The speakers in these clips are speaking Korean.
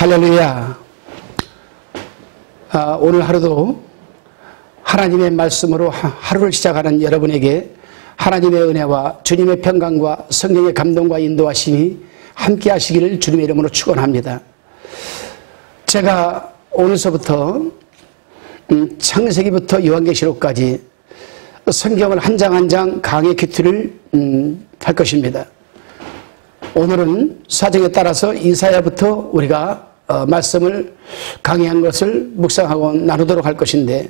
할렐루야. 오늘 하루도 하나님의 말씀으로 하루를 시작하는 여러분에게 하나님의 은혜와 주님의 평강과 성령의 감동과 인도하심이 함께 하시기를 주님의 이름으로 축원합니다. 제가 오늘서부터 창세기부터 요한계시록까지 성경을 한 장 한 장 강의 큐티를 할 것입니다. 오늘은 사정에 따라서 이사야부터 우리가 말씀을 강의한 것을 묵상하고 나누도록 할 것인데,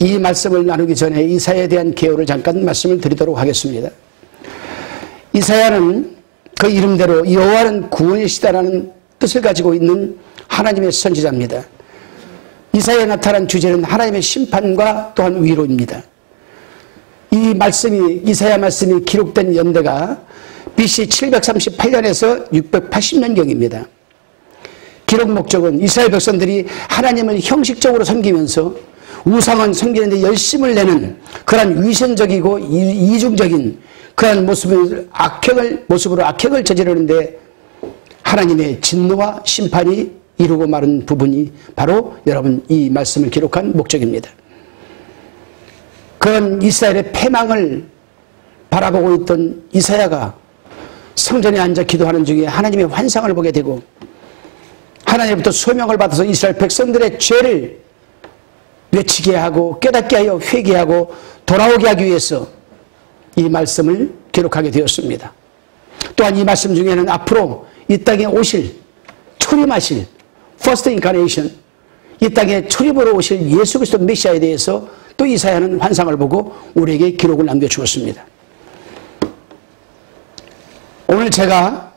이 말씀을 나누기 전에 이사야에 대한 개요를 잠깐 말씀을 드리도록 하겠습니다. 이사야는 그 이름대로 여호와는 구원이시다라는 뜻을 가지고 있는 하나님의 선지자입니다. 이사야에 나타난 주제는 하나님의 심판과 또한 위로입니다. 이 말씀이, 이사야 말씀이 기록된 연대가 BC 738년에서 680년경입니다. 기록 목적은 이스라엘 백성들이 하나님을 형식적으로 섬기면서 우상은 섬기는데 열심을 내는 그러한 위선적이고 이중적인 그러한 모습으로 악행을 저지르는데 하나님의 진노와 심판이 이루고 마른 부분이 바로 여러분 이 말씀을 기록한 목적입니다. 그런 이스라엘의 패망을 바라보고 있던 이사야가 성전에 앉아 기도하는 중에 하나님의 환상을 보게 되고, 하나님부터 소명을 받아서 이스라엘 백성들의 죄를 외치게 하고 깨닫게 하여 회개하고 돌아오게 하기 위해서 이 말씀을 기록하게 되었습니다. 또한 이 말씀 중에는 앞으로 이 땅에 오실, 초림하실 First Incarnation, 이 땅에 초림으로 오실 예수 그리스도 메시아에 대해서 또 이사야는 환상을 보고 우리에게 기록을 남겨주었습니다. 오늘 제가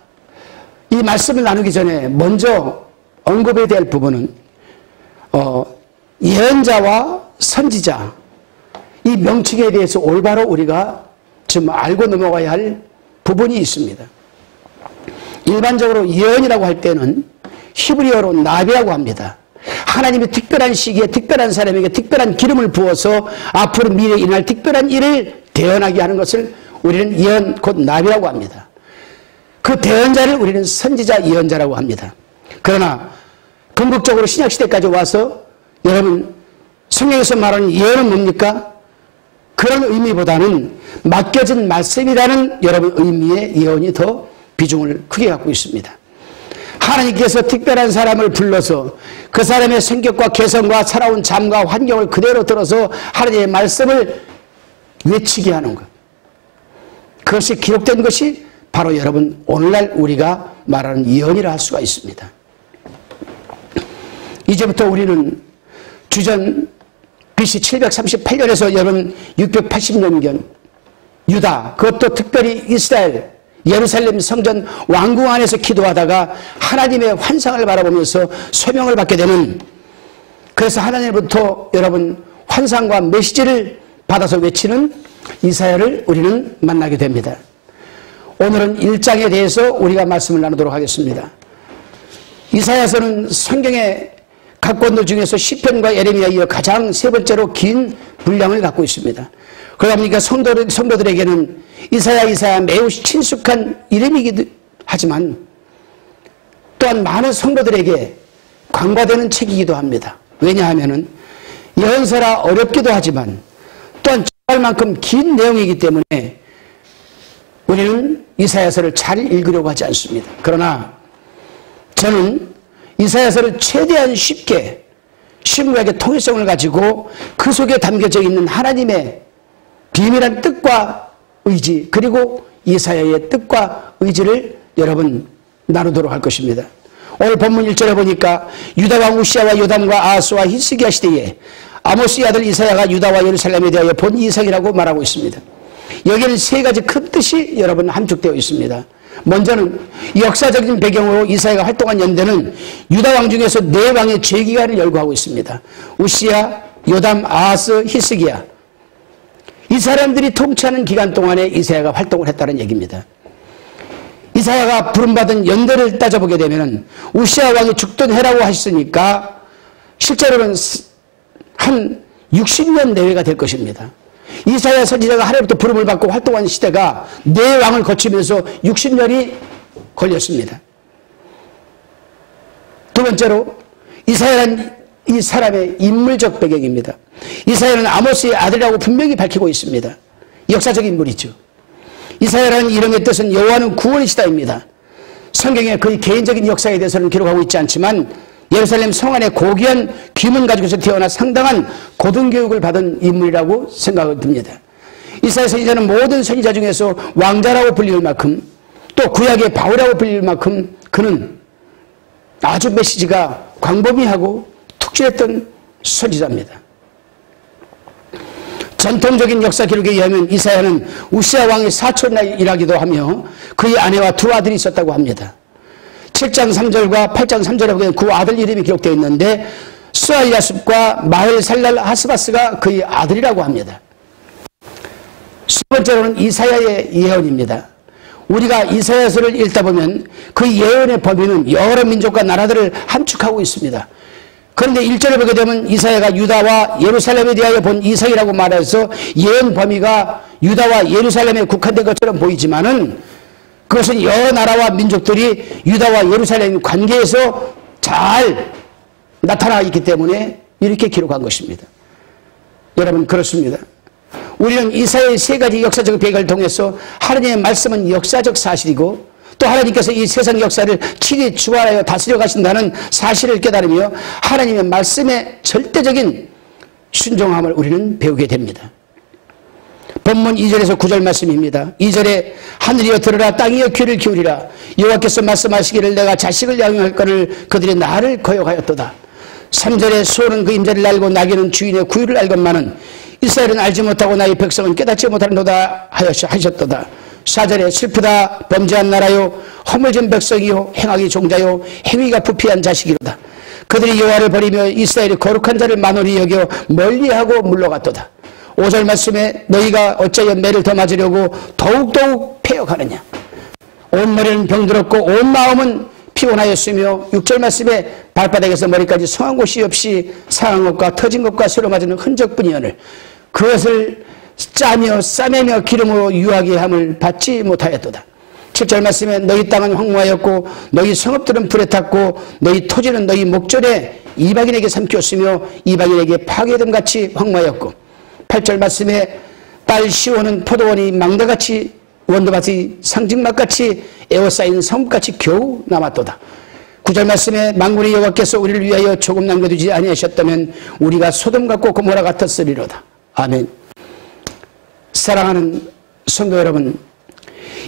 이 말씀을 나누기 전에 먼저 언급해야 될 부분은 예언자와 선지자, 이 명칭에 대해서 올바로 우리가 좀 알고 넘어가야 할 부분이 있습니다. 일반적으로 예언이라고 할 때는 히브리어로 나비라고 합니다. 하나님이 특별한 시기에 특별한 사람에게 특별한 기름을 부어서 앞으로 미래에 일어날 특별한 일을 대언하게 하는 것을 우리는 예언, 곧 나비라고 합니다. 그 대언자를 우리는 선지자, 예언자라고 합니다. 그러나 궁극적으로 신약시대까지 와서 여러분 성경에서 말하는 예언은 뭡니까? 그런 의미보다는 맡겨진 말씀이라는 여러분 의미의 예언이 더 비중을 크게 갖고 있습니다. 하나님께서 특별한 사람을 불러서 그 사람의 성격과 개성과 살아온 삶과 환경을 그대로 들어서 하나님의 말씀을 외치게 하는 것, 그것이 기록된 것이 바로 여러분 오늘날 우리가 말하는 예언이라 할 수가 있습니다. 이제부터 우리는 주전 BC 738년에서 여러분 680년경 유다, 그것도 특별히 이스라엘 예루살렘 성전 왕궁 안에서 기도하다가 하나님의 환상을 바라보면서 소명을 받게 되는, 그래서 하나님부터 여러분 환상과 메시지를 받아서 외치는 이사야를 우리는 만나게 됩니다. 오늘은 1장에 대해서 우리가 말씀을 나누도록 하겠습니다. 이사야서는 성경의 각권들 중에서 시편과 예레미야에 이어 가장 세 번째로 긴 분량을 갖고 있습니다. 그러다 보니까 성도들에게는 이사야 매우 친숙한 이름이기도 하지만 또한 많은 성도들에게 간과되는 책이기도 합니다. 왜냐하면 예언서라 어렵기도 하지만 또한 정말 만큼 긴 내용이기 때문에 우리는 이사야서를 잘 읽으려고 하지 않습니다. 그러나 저는 이사야서를 최대한 쉽게 심오하게 통일성을 가지고 그 속에 담겨져 있는 하나님의 비밀한 뜻과 의지, 그리고 이사야의 뜻과 의지를 여러분 나누도록 할 것입니다. 오늘 본문 1절에 보니까 유다왕 우시야와 요담과 아하스와 히스기야 시대에 아모스의 아들 이사야가 유다와 예루살렘에 대하여 본 이상이라고 말하고 있습니다. 여기에는 세 가지 큰 뜻이 여러분 함축되어 있습니다. 먼저는 역사적인 배경으로 이사야가 활동한 연대는 유다왕 중에서 네 왕의 재기간을 열거하고 있습니다. 우시야, 요담, 아하스, 히스기야. 이 사람들이 통치하는 기간 동안에 이사야가 활동을 했다는 얘기입니다. 이사야가 부름받은 연대를 따져보게 되면 우시야 왕이 죽던 해라고 하셨으니까 실제로는 한 60년 내외가 될 것입니다. 이사야 선지자가 하나님부터 부름을 받고 활동한 시대가 네 왕을 거치면서 60년이 걸렸습니다. 두 번째로 이사야는 이 사람의 인물적 배경입니다. 이사야는 아모스의 아들이라고 분명히 밝히고 있습니다. 역사적 인물이죠. 이사야라는 이름의 뜻은 여호와는 구원이시다입니다. 성경에 그의 개인적인 역사에 대해서는 기록하고 있지 않지만 예루살렘 성 안에 고귀한 귀문 가지고서 태어나 상당한 고등교육을 받은 인물이라고 생각이 듭니다. 이사야 선지자는 모든 선지자 중에서 왕자라고 불릴 만큼 또 구약의 바울이라고 불릴 만큼 그는 아주 메시지가 광범위하고 특출했던 선지자입니다. 전통적인 역사 기록에 의하면 이사야는 우시야 왕의 사촌이라기도 하며 그의 아내와 두 아들이 있었다고 합니다. 7장 3절과 8장 3절에 보면 그 아들 이름이 기록되어 있는데 스알야습과 마헬살랄 하스바스가 그의 아들이라고 합니다. 세 번째로는 이사야의 예언입니다. 우리가 이사야서를 읽다 보면 그 예언의 범위는 여러 민족과 나라들을 함축하고 있습니다. 그런데 1절에 보게 되면 이사야가 유다와 예루살렘에 대하여 본 이상이라고 말해서 예언 범위가 유다와 예루살렘에 국한된 것처럼 보이지만은 그것은 여러 나라와 민족들이 유다와 예루살렘 관계에서 잘 나타나 있기 때문에 이렇게 기록한 것입니다. 여러분 그렇습니다. 우리는 이사야의 세 가지 역사적 배경을 통해서 하나님의 말씀은 역사적 사실이고 또 하나님께서 이 세상 역사를 치리 주관하여 다스려 가신다는 사실을 깨달으며 하나님의 말씀의 절대적인 순종함을 우리는 배우게 됩니다. 본문 2절에서 9절 말씀입니다. 2절에 하늘이여 들으라 땅이여 귀를 기울이라 여호와께서 말씀하시기를 내가 자식을 양육할 거를 그들이 나를 거역하였도다. 3절에 소는 그 임자를 알고 나귀는 주인의 구유를 알건만은 이스라엘은 알지 못하고 나의 백성은 깨닫지 못하는도다 하셨도다. 4절에 슬프다 범죄한 나라요 허물진 백성이요 행악이 종자요 행위가 부패한 자식이로다. 그들이 여호와를 버리며 이스라엘이 거룩한 자를 만홀히 여겨 멀리하고 물러갔도다. 5절 말씀에 너희가 어찌하여 매를 더 맞으려고 더욱더욱 패역하느냐. 온 머리는 병들었고 온 마음은 피곤하였으며 6절 말씀에 발바닥에서 머리까지 성한 곳이 없이 상한 것과 터진 것과 새로 맞은 흔적뿐이오늘 그것을 짜며 싸매며 기름으로 유하게 함을 받지 못하였도다. 7절 말씀에 너희 땅은 황무하였고 너희 성읍들은 불에 탔고 너희 토지는 너희 목전에 이방인에게 삼켰으며 이방인에게 파괴됨같이 황무하였고 8절 말씀에 딸 시온은 포도원이 망대같이 원도밭이 상징막같이 에워싸인 성읍같이 겨우 남았도다. 9절 말씀에 만군의 여호와께서 우리를 위하여 조금 남겨두지 아니하셨다면 우리가 소돔 같고 고모라 같았으리로다. 아멘. 사랑하는 성도 여러분,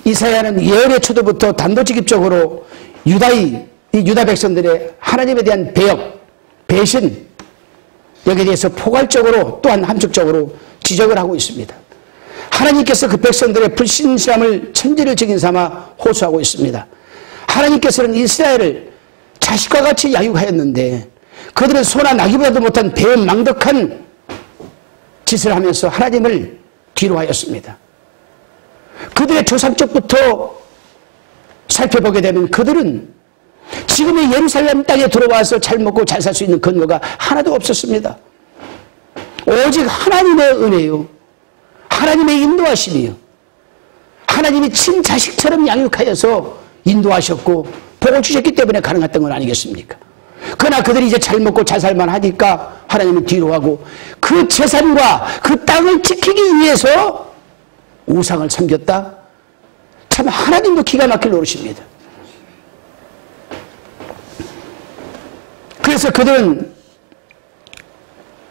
이사야는 예언의 초도부터 단도직입적으로 유다 백성들의 하나님에 대한 배역, 배신 여기에 대해서 포괄적으로 또한 함축적으로 지적을 하고 있습니다. 하나님께서 그 백성들의 불신실함을 천지를 증인 삼아 호소하고 있습니다. 하나님께서는 이스라엘을 자식과 같이 양육하였는데 그들은 소나 나귀보다도 못한 배은망덕한 짓을 하면서 하나님을 뒤로하였습니다. 그들의 조상적부터 살펴보게 되면 그들은 지금의 예루살렘 땅에 들어와서 잘 먹고 잘 살 수 있는 근거가 하나도 없었습니다. 오직 하나님의 은혜요, 하나님의 인도하심이요, 하나님이 친자식처럼 양육하여서 인도하셨고 복을 주셨기 때문에 가능했던 건 아니겠습니까? 그러나 그들이 이제 잘 먹고 잘 살만 하니까 하나님은 뒤로하고 그 재산과 그 땅을 지키기 위해서 우상을 섬겼다. 참 하나님도 기가 막힐 노릇입니다. 그래서 그들은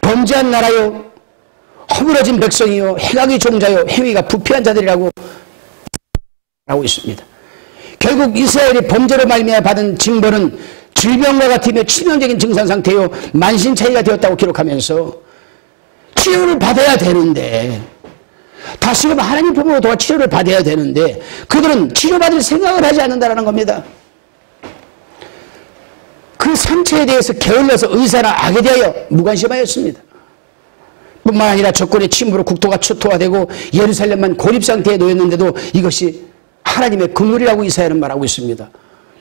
범죄한 나라요 허물어진 백성이요 행악의 종자요 행위가 부패한 자들이라고 하고 있습니다. 결국 이스라엘이 범죄로 말미암아 받은 징벌은 질병과 같으며 치명적인 증상 상태요 만신창이가 되었다고 기록하면서 치료를 받아야 되는데 다시금 하나님 품으로 도와 치료를 받아야 되는데 그들은 치료받을 생각을 하지 않는다는 겁니다. 그 상처에 대해서 게을러서 의사나 악에 대하여 무관심하였습니다. 뿐만 아니라 적군의 침으로 국토가 초토화되고 예루살렘만 고립상태에 놓였는데도 이것이 하나님의 긍휼이라고 이사야는 말하고 있습니다.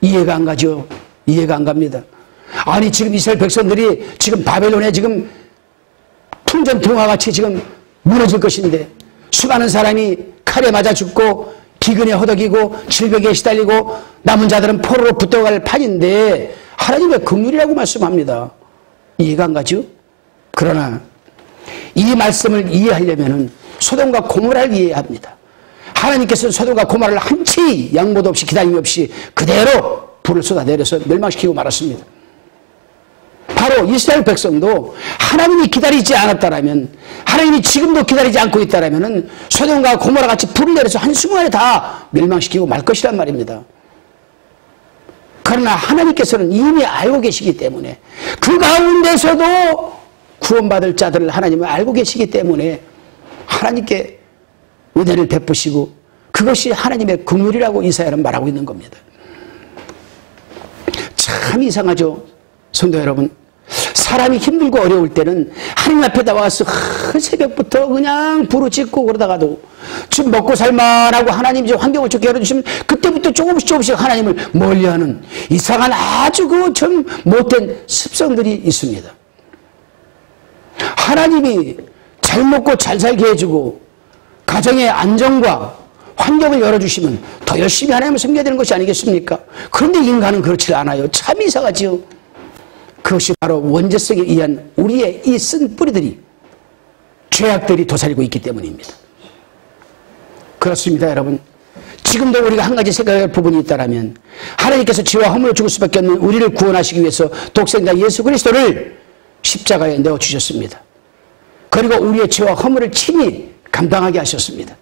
이해가 안 가죠. 이해가 안 갑니다. 아니 지금 이스라엘 백성들이 지금 바벨론에 지금 풍전등화같이 지금 무너질 것인데 수많은 사람이 칼에 맞아 죽고 기근에 허덕이고 질병에 시달리고 남은 자들은 포로로 붙어갈 판인데 하나님의 긍휼이라고 말씀합니다. 이해가 안 가죠? 그러나 이 말씀을 이해하려면 소돔과 고모라를 이해해야 합니다. 하나님께서는 소돔과 고모라를 한치 양보도 없이 기다림 없이 그대로 불을 쏟아내려서 멸망시키고 말았습니다. 바로 이스라엘 백성도 하나님이 기다리지 않았다라면, 하나님이 지금도 기다리지 않고 있다라면 소돔과 고모라 같이 불을 내려서 한순간에 다 멸망시키고 말 것이란 말입니다. 그러나 하나님께서는 이미 알고 계시기 때문에, 그 가운데서도 구원받을 자들을 하나님은 알고 계시기 때문에 하나님께 은혜를 베푸시고, 그것이 하나님의 긍휼이라고 이사야는 말하고 있는 겁니다. 참 이상하죠, 성도 여러분. 사람이 힘들고 어려울 때는 하나님 앞에 나와서 새벽부터 그냥 부르짖고 그러다가도 지금 먹고 살만하고 하나님 이제 환경을 좋게 열어주시면 그때부터 조금씩 하나님을 멀리하는 이상한 아주 그 좀 못된 습성들이 있습니다. 하나님이 잘 먹고 잘 살게 해주고 가정의 안정과 환경을 열어주시면 더 열심히 하나님을 섬겨야 되는 것이 아니겠습니까? 그런데 인간은 그렇지 않아요. 참 이상하지요. 그것이 바로 원죄성에 의한 우리의 이 쓴 뿌리들이, 죄악들이 도사리고 있기 때문입니다. 그렇습니다, 여러분. 지금도 우리가 한 가지 생각할 부분이 있다면, 하나님께서 죄와 허물을 죽을 수밖에 없는 우리를 구원하시기 위해서 독생자 예수 그리스도를 십자가에 내어주셨습니다. 그리고 우리의 죄와 허물을 친히 감당하게 하셨습니다.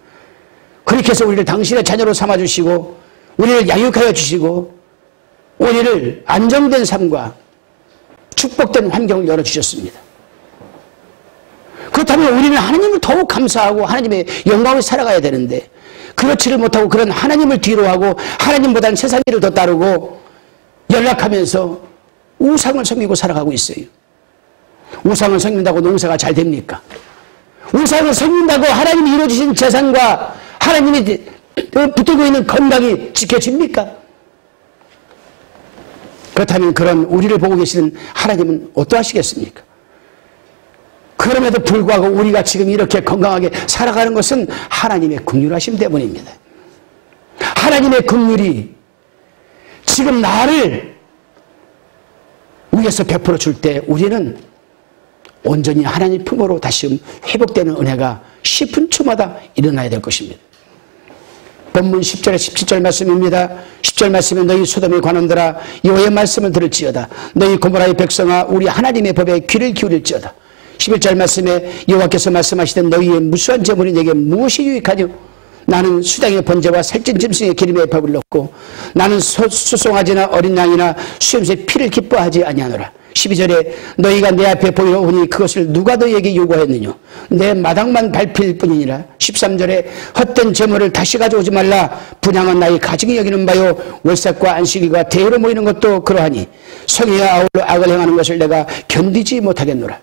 그렇게 해서 우리를 당신의 자녀로 삼아주시고, 우리를 양육하여 주시고, 우리를 안정된 삶과 축복된 환경을 열어주셨습니다. 그렇다면 우리는 하나님을 더욱 감사하고 하나님의 영광을 살아가야 되는데, 그렇지를 못하고 그런 하나님을 뒤로하고 하나님보다는 세상 일을 더 따르고 연락하면서 우상을 섬기고 살아가고 있어요. 우상을 섬긴다고 농사가 잘 됩니까? 우상을 섬긴다고 하나님이 이루어주신 재산과 하나님이 붙들고 있는 건강이 지켜집니까? 그렇다면 그런 우리를 보고 계시는 하나님은 어떠하시겠습니까? 그럼에도 불구하고 우리가 지금 이렇게 건강하게 살아가는 것은 하나님의 긍휼하심 때문입니다. 하나님의 긍휼이 지금 나를 위해서 베풀어 줄 때 우리는 온전히 하나님 품으로 다시 회복되는 은혜가 10분초마다 일어나야 될 것입니다. 본문 10절에 17절 말씀입니다. 10절 말씀에 너희 소돔의 관원들아 여호와의 말씀을 들을지어다. 너희 고모라의 백성아 우리 하나님의 법에 귀를 기울일지어다. 11절 말씀에 여호와께서 말씀하시던 너희의 무수한 재물이 내게 무엇이 유익하뇨? 나는 수당의 번제와 살찐 짐승의 기름에 법을 넣고 나는 수송아지나 어린 양이나 수염새 피를 기뻐하지 아니하노라. 12절에 너희가 내 앞에 보이러 오니 그것을 누가 너희에게 요구했느냐? 내 마당만 밟힐 뿐이니라. 13절에 헛된 재물을 다시 가져오지 말라. 분양은 나의 가증이 여기는 바요 월삭과 안식일과 대회로 모이는 것도 그러하니 성의와 아울러 악을 행하는 것을 내가 견디지 못하겠노라.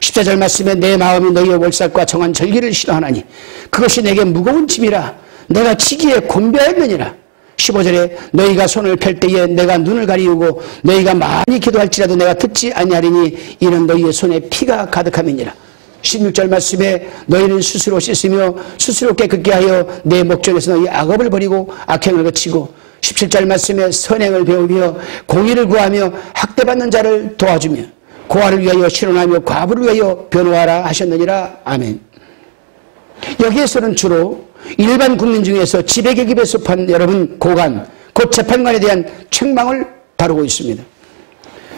14절 말씀에 내 마음이 너희의 월삭과 정한 절기를 싫어하나니 그것이 내게 무거운 짐이라 내가 지기에 곤배하였느니라. 15절에 너희가 손을 펼 때에 내가 눈을 가리우고 너희가 많이 기도할지라도 내가 듣지 아니하리니 이는 너희의 손에 피가 가득함이니라. 16절 말씀에 너희는 스스로 씻으며 스스로 깨끗게 하여 내 목전에서 너희 악업을 버리고 악행을 거치고 17절 말씀에 선행을 배우며 공의를 구하며 학대받는 자를 도와주며 고아를 위하여 신원하며 과부를 위하여 변호하라 하셨느니라. 아멘. 여기에서는 주로 일반 국민 중에서 지배계급에 속한 여러분 고관, 곧 재판관에 대한 책망을 다루고 있습니다.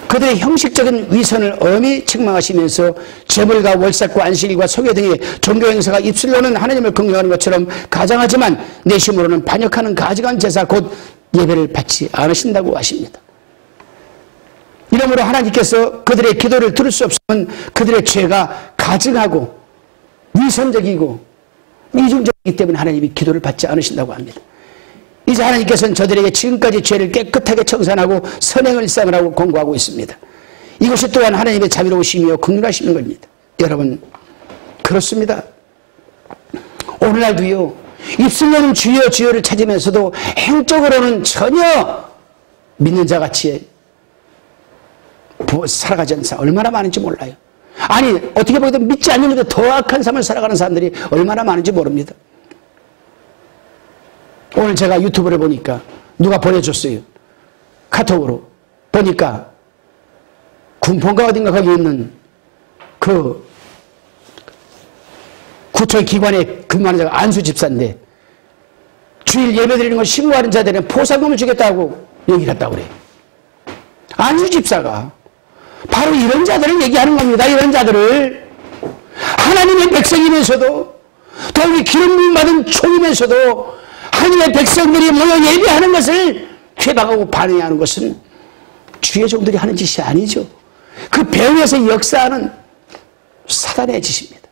그들의 형식적인 위선을 엄히 책망하시면서 재물과 월삭과 안식일과 소개 등의 종교 행사가 입술로는 하나님을 긍휼하는 것처럼 가장하지만 내심으로는 반역하는 가증한 제사 곧 예배를 받지 않으신다고 하십니다. 이러므로 하나님께서 그들의 기도를 들을 수 없으면 그들의 죄가 가증하고 위선적이고 이중적이기 때문에 하나님이 기도를 받지 않으신다고 합니다. 이제 하나님께서는 저들에게 지금까지 죄를 깨끗하게 청산하고 선행을 일상을 하고 공고하고 있습니다. 이것이 또한 하나님의 자비로우시며 긍휼하시는 겁니다. 여러분 그렇습니다. 오늘날도요 입술로는 주여 주여를 찾으면서도 행적으로는 전혀 믿는 자같이 살아가지 않는 사람 얼마나 많은지 몰라요. 아니 어떻게 보기도 믿지 않는데 더 악한 삶을 살아가는 사람들이 얼마나 많은지 모릅니다. 오늘 제가 유튜브를 보니까 누가 보내줬어요. 카톡으로 보니까 군포인가 어딘가 거기 있는 그 구청 기관에 근무하는 자가 안수 집사인데 주일 예배 드리는 걸 신고하는 자들은 포상금을 주겠다고 얘기를 했다고 그래. 안수 집사가 바로 이런 자들을 얘기하는 겁니다. 이런 자들을 하나님의 백성이면서도 또 우리 기름 부음 받은 종이면서도 하나님의 백성들이 모여 예배하는 것을 회방하고 반응하는 것은 주의 종들이 하는 짓이 아니죠. 그 배후에서 역사하는 사단의 짓입니다.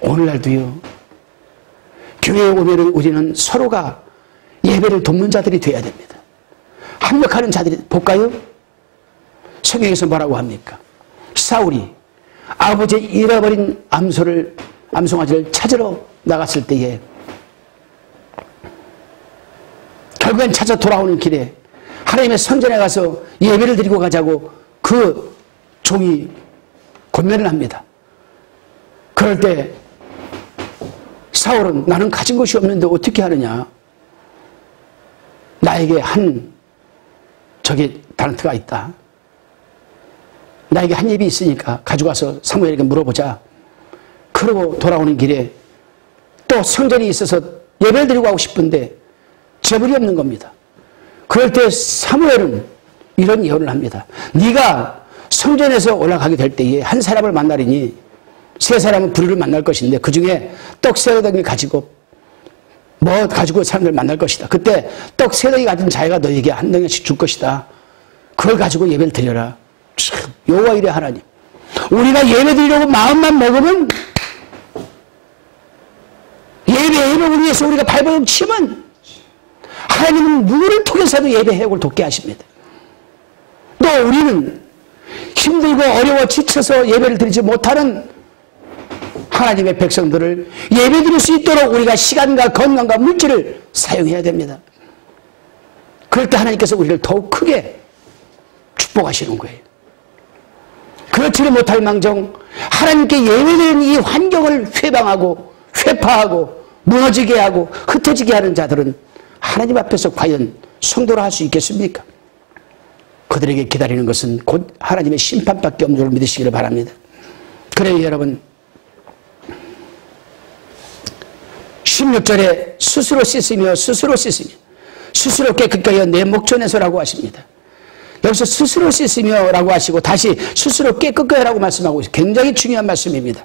오늘날도요, 교회에 오면 우리는 서로가 예배를 돕는 자들이 돼야 됩니다. 합력하는 자들이, 볼까요? 성경에서 뭐라고 합니까? 사울이 아버지의 잃어버린 암송아지를 찾으러 나갔을 때에 결국엔 찾아 돌아오는 길에 하나님의 성전에 가서 예배를 드리고 가자고 그 종이 권면을 합니다. 그럴 때 사울은 나는 가진 것이 없는데 어떻게 하느냐. 나에게 저기 달란트가 있다. 나에게 한 입이 있으니까 가져가서 사무엘에게 물어보자. 그러고 돌아오는 길에 또 성전이 있어서 예배를 드리고 가고 싶은데 재물이 없는 겁니다. 그럴 때 사무엘은 이런 예언을 합니다. 네가 성전에서 올라가게 될 때에 한 사람을 만나리니 세 사람은 불의를 만날 것인데 그 중에 떡 세 덩이 가지고 사람들 만날 것이다. 그때 떡 세 덩이 가진 자가 너에게 한 덩이씩 줄 것이다. 그걸 가지고 예배를 드려라. 참, 여호와 이래 하나님. 우리가 예배 드리려고 마음만 먹으면 예배 회복을 위해서 우리가 발버둥 치면 하나님은 누구를 통해서도 예배 회복을 돕게 하십니다. 또 우리는 힘들고 어려워 지쳐서 예배를 드리지 못하는 하나님의 백성들을 예배 드릴 수 있도록 우리가 시간과 건강과 물질을 사용해야 됩니다. 그럴 때 하나님께서 우리를 더욱 크게 축복하시는 거예요. 그렇지를 못할 망정 하나님께 예배드리는 이 환경을 회방하고 회파하고 무너지게 하고 흩어지게 하는 자들은 하나님 앞에서 과연 성도로 할 수 있겠습니까? 그들에게 기다리는 것은 곧 하나님의 심판밖에 없는 줄 믿으시기를 바랍니다. 그래요 여러분, 16절에 스스로 씻으며 스스로 깨끗게 하여 내 목전에서라고 하십니다. 여기서 스스로 씻으며 라고 하시고 다시 스스로 깨끗게 하라고 말씀하고 있어요. 굉장히 중요한 말씀입니다.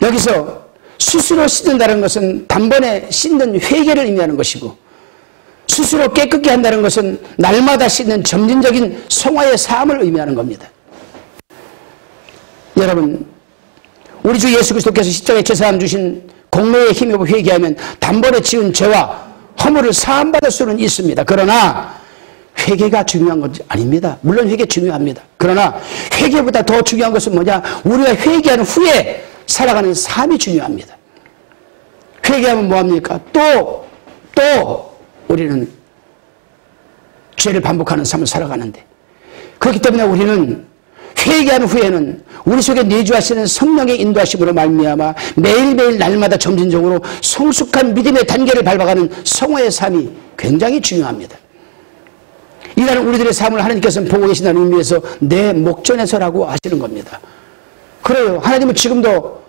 여기서 스스로 씻는다는 것은 단번에 씻는 회개를 의미하는 것이고 스스로 깨끗게 한다는 것은 날마다 씻는 점진적인 성화의 삶을 의미하는 겁니다. 여러분, 우리 주 예수 그리스도께서 십자가에 제사함 주신 공로에 힘입어 회개하면 단번에 지은 죄와 허물을 사함받을 수는 있습니다. 그러나 회개가 중요한 것이 아닙니다. 물론 회개 중요합니다. 그러나 회개보다 더 중요한 것은 뭐냐? 우리가 회개한 후에 살아가는 삶이 중요합니다. 회개하면 뭐합니까? 또 우리는 죄를 반복하는 삶을 살아가는데, 그렇기 때문에 우리는 회개한 후에는 우리 속에 내주하시는 성령의 인도하심으로 말미암아 매일매일 날마다 점진적으로 성숙한 믿음의 단계를 밟아가는 성화의 삶이 굉장히 중요합니다. 이러한 우리들의 삶을 하나님께서는 보고 계신다는 의미에서 내 목전에서라고 하시는 겁니다. 그래요. 하나님은 지금도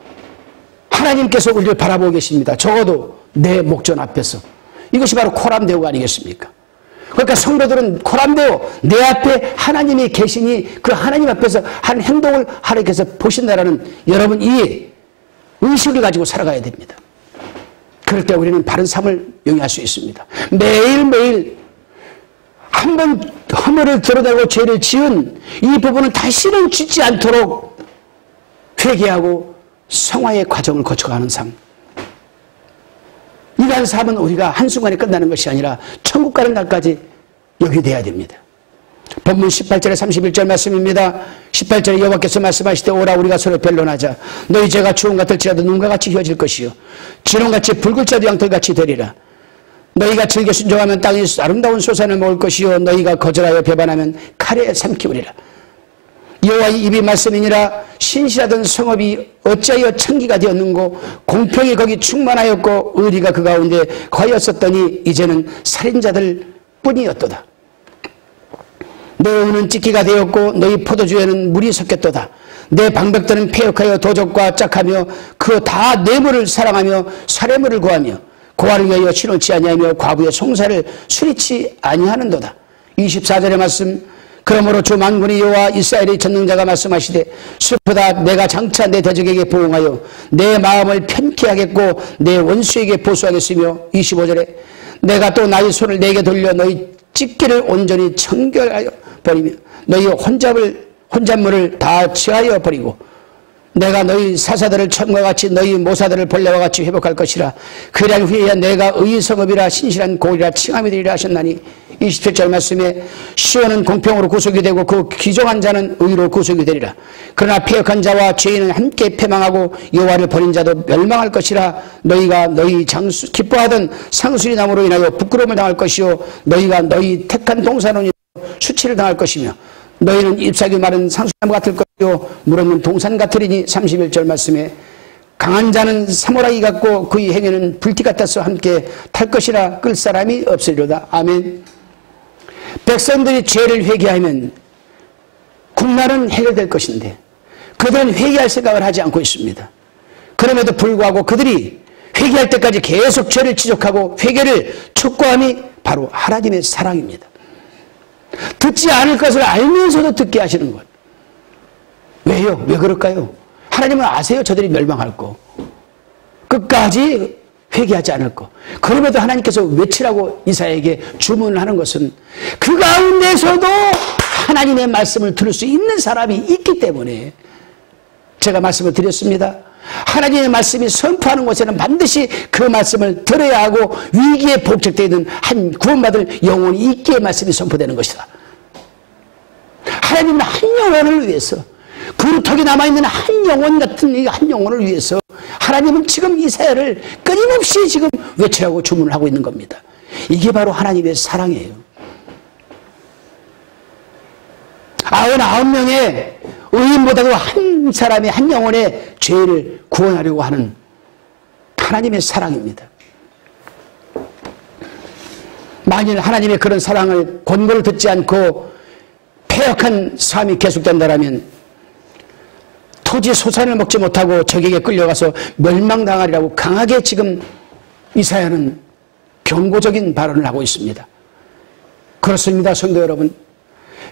하나님께서 우리를 바라보고 계십니다. 적어도 내 목전 앞에서. 이것이 바로 코람데오가 아니겠습니까? 그러니까 성도들은 코람데오, 내 앞에 하나님이 계시니 그 하나님 앞에서 하는 행동을 하나님께서 보신다라는 여러분 이 의식을 가지고 살아가야 됩니다. 그럴 때 우리는 바른 삶을 영위할 수 있습니다. 매일매일 한 번 허물을 드러내고 죄를 지은 이 부분은 다시는 짓지 않도록 회개하고 성화의 과정을 거쳐가는 삶. 이러한 삶은 우리가 한순간에 끝나는 것이 아니라 천국 가는 날까지 여기 돼야 됩니다. 본문 18절에 31절 말씀입니다. 18절에 여호와께서 말씀하시되 오라 우리가 서로 변론하자. 너희 죄가 주홍 같을지라도 눈과 같이 휘어질 것이요 진홍같이 붉을지라도 양털같이 되리라. 너희가 즐겨 순종하면 땅이 아름다운 소산을 먹을 것이요 너희가 거절하여 배반하면 칼에 삼키우리라. 여호와의 입이 말씀이니라. 신실하던 성읍이 어찌하여 천기가 되었는고 공평이 거기 충만하였고 의리가 그 가운데 거하였었더니 이제는 살인자들 뿐이었도다. 내 은은 찢기가 되었고 너희 포도주에는 물이 섞였도다. 내 방백들은 패역하여 도적과 짝하며 그 다 뇌물을 사랑하며 사례물을 구하며 고아를 위하여 신놓지 아니하며 과부의 송사를 수리치 아니하는도다. 24절의 말씀. 그러므로 주 만군의 여호와 이스라엘의 전능자가 말씀하시되 슬프다. 내가 장차 내 대적에게 보응하여 내 마음을 편케 하겠고 내 원수에게 보수하겠으며 25절에 내가 또 나의 손을 내게 돌려 너희 찢기를 온전히 청결하여 버리며 너희 혼잣물을 다 취하여 버리고 내가 너희 사사들을 처음과 같이 너희 모사들을 본래와 같이 회복할 것이라. 그날 후에야 내가 의성업이라 신실한 고리라 칭함이 되리라 하셨나니 27절 말씀에 시온은 공평으로 구속이 되고 그 기종한 자는 의로 구속이 되리라. 그러나 패역한 자와 죄인은 함께 패망하고 여호와를 버린 자도 멸망할 것이라. 너희가 너희 기뻐하던 상수리 나무로 인하여 부끄러움을 당할 것이요 너희가 너희 택한 동산원이 수치를 당할 것이며 너희는 잎사귀 마른 상수나무 같을 것이요 물 없는 동산 같으리니 31절 말씀에 강한 자는 사모라기 같고 그의 행위는 불티 같아서 함께 탈 것이라. 끌 사람이 없으리로다. 아멘. 백성들이 죄를 회개하면 국난은 해결될 것인데 그들은 회개할 생각을 하지 않고 있습니다. 그럼에도 불구하고 그들이 회개할 때까지 계속 죄를 지적하고 회개를 촉구함이 바로 하나님의 사랑입니다. 듣지 않을 것을 알면서도 듣게 하시는 것. 왜요? 왜 그럴까요? 하나님은 아세요. 저들이 멸망할 거. 끝까지 회개하지 않을 거. 그럼에도 하나님께서 외치라고 이사야에게 주문을 하는 것은 그 가운데서도 하나님의 말씀을 들을 수 있는 사람이 있기 때문에 제가 말씀을 드렸습니다. 하나님의 말씀이 선포하는 곳에는 반드시 그 말씀을 들어야 하고 위기에 복적되어 있는 한 구원받을 영혼이 있기에 말씀이 선포되는 것이다. 하나님은 한 영혼을 위해서 그루터기 남아있는 한 영혼 같은 이 한 영혼을 위해서 하나님은 지금 이사야를 끊임없이 지금 외치라고 주문을 하고 있는 겁니다. 이게 바로 하나님의 사랑이에요. 99명의 의인보다도 한 사람의 한 영혼의 죄를 구원하려고 하는 하나님의 사랑입니다. 만일 하나님의 그런 사랑을 권고를 듣지 않고 패역한 삶이 계속된다면 토지 소산을 먹지 못하고 적에게 끌려가서 멸망당하리라고 강하게 지금 이사야는 경고적인 발언을 하고 있습니다. 그렇습니다. 성도 여러분.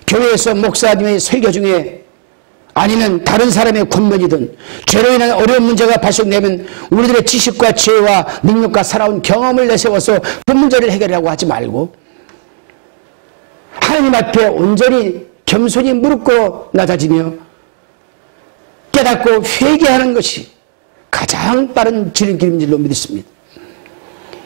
교회에서 목사님의 설교 중에 아니면 다른 사람의 권면이든 죄로 인한 어려운 문제가 발생되면 우리들의 지식과 지혜와 능력과 살아온 경험을 내세워서 그 문제를 해결하려고 하지 말고 하나님 앞에 온전히 겸손히 무릎 꿇고 낮아지며 깨닫고 회개하는 것이 가장 빠른 지름길인 줄로 믿습니다.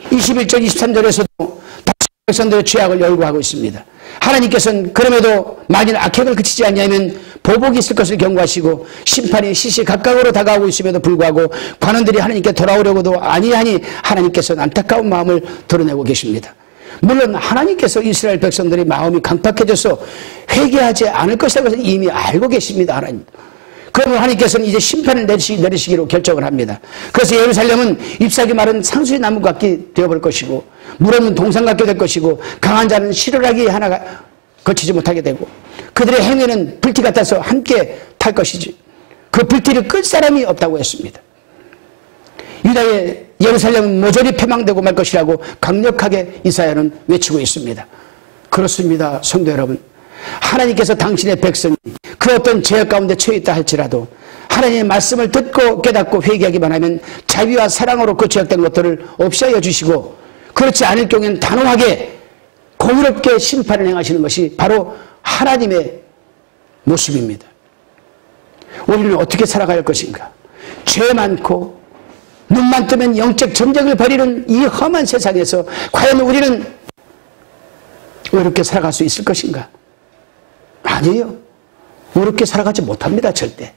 21절 23절에서도 다시 백성들의 죄악을 열거하고 있습니다. 하나님께서는 그럼에도 만일 악행을 그치지 않냐면 보복이 있을 것을 경고하시고 심판이 시시각각으로 다가오고 있음에도 불구하고 관원들이 하나님께 돌아오려고도 아니하니 하나님께서는 안타까운 마음을 드러내고 계십니다. 물론 하나님께서 이스라엘 백성들의 마음이 강팍해져서 회개하지 않을 것이라는 것을 이미 알고 계십니다. 하나님. 그러면 하나님께서는 이제 심판을 내리시기로 결정을 합니다. 그래서 예루살렘은 잎사귀 마른 상수리 나무 같게 되어버릴 것이고 물 없는 동산 같게 될 것이고 강한 자는 시루라기 하나가 거치지 못하게 되고 그들의 행위는 불티 같아서 함께 탈 것이지 그 불티를 끌 사람이 없다고 했습니다. 유다의 예루살렘은 모조리 패망되고 말 것이라고 강력하게 이사야는 외치고 있습니다. 그렇습니다. 성도 여러분. 하나님께서 당신의 백성이 그 어떤 죄악 가운데 처해 있다 할지라도 하나님의 말씀을 듣고 깨닫고 회개하기만 하면 자비와 사랑으로 그 죄악된 것들을 없애어 주시고 그렇지 않을 경우에는 단호하게 공의롭게 심판을 행하시는 것이 바로 하나님의 모습입니다. 우리는 어떻게 살아가야 할 것인가? 죄 많고 눈만 뜨면 영적 전쟁을 벌이는 이 험한 세상에서 과연 우리는 의롭게 살아갈 수 있을 것인가? 아니에요. 의롭게 살아가지 못합니다. 절대.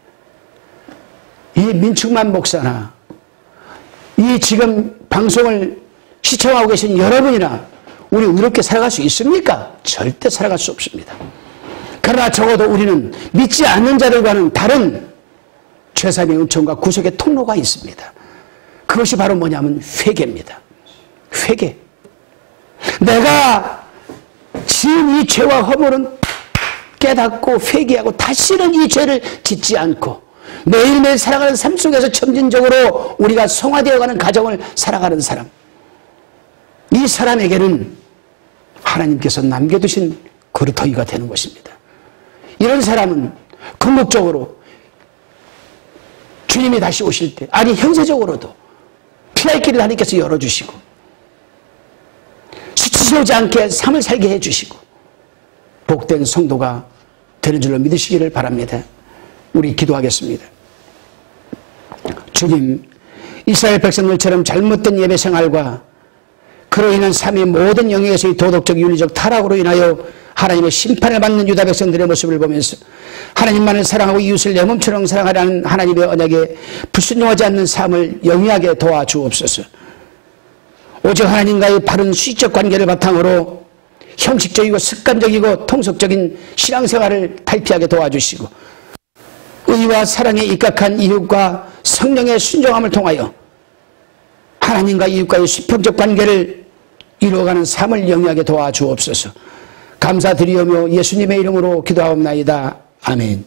이 민충만 목사나 이 지금 방송을 시청하고 계신 여러분이나 우리 의롭게 살아갈 수 있습니까? 절대 살아갈 수 없습니다. 그러나 적어도 우리는 믿지 않는 자들과는 다른 죄사함의 은총과 구속의 통로가 있습니다. 그것이 바로 뭐냐면 회개입니다. 회개. 내가 지은 이 죄와 허물은 깨닫고 회개하고 다시는 이 죄를 짓지 않고 매일매일 살아가는 삶 속에서 점진적으로 우리가 성화되어가는 가정을 살아가는 사람, 이 사람에게는 하나님께서 남겨두신 그루터기가 되는 것입니다. 이런 사람은 궁극적으로 주님이 다시 오실 때, 아니 현세적으로도 피할 길을 하나님께서 열어주시고 수치스러우지 않게 삶을 살게 해주시고 복된 성도가 되는 줄로 믿으시기를 바랍니다. 우리 기도하겠습니다. 주님, 이스라엘 백성들처럼 잘못된 예배 생활과 그로 인한 삶의 모든 영역에서의 도덕적 윤리적 타락으로 인하여 하나님의 심판을 받는 유다 백성들의 모습을 보면서 하나님만을 사랑하고 이웃을 내 몸처럼 사랑하라는 하나님의 언약에 불순종하지 않는 삶을 영위하게 도와주옵소서. 오직 하나님과의 바른 수직적 관계를 바탕으로 형식적이고 습관적이고 통속적인 신앙생활을 탈피하게 도와주시고 의와 사랑에 입각한 이웃과 성령의 순종함을 통하여 하나님과 이웃과의 수평적 관계를 이루어가는 삶을 영위하게 도와주옵소서. 감사드리오며 예수님의 이름으로 기도하옵나이다. 아멘.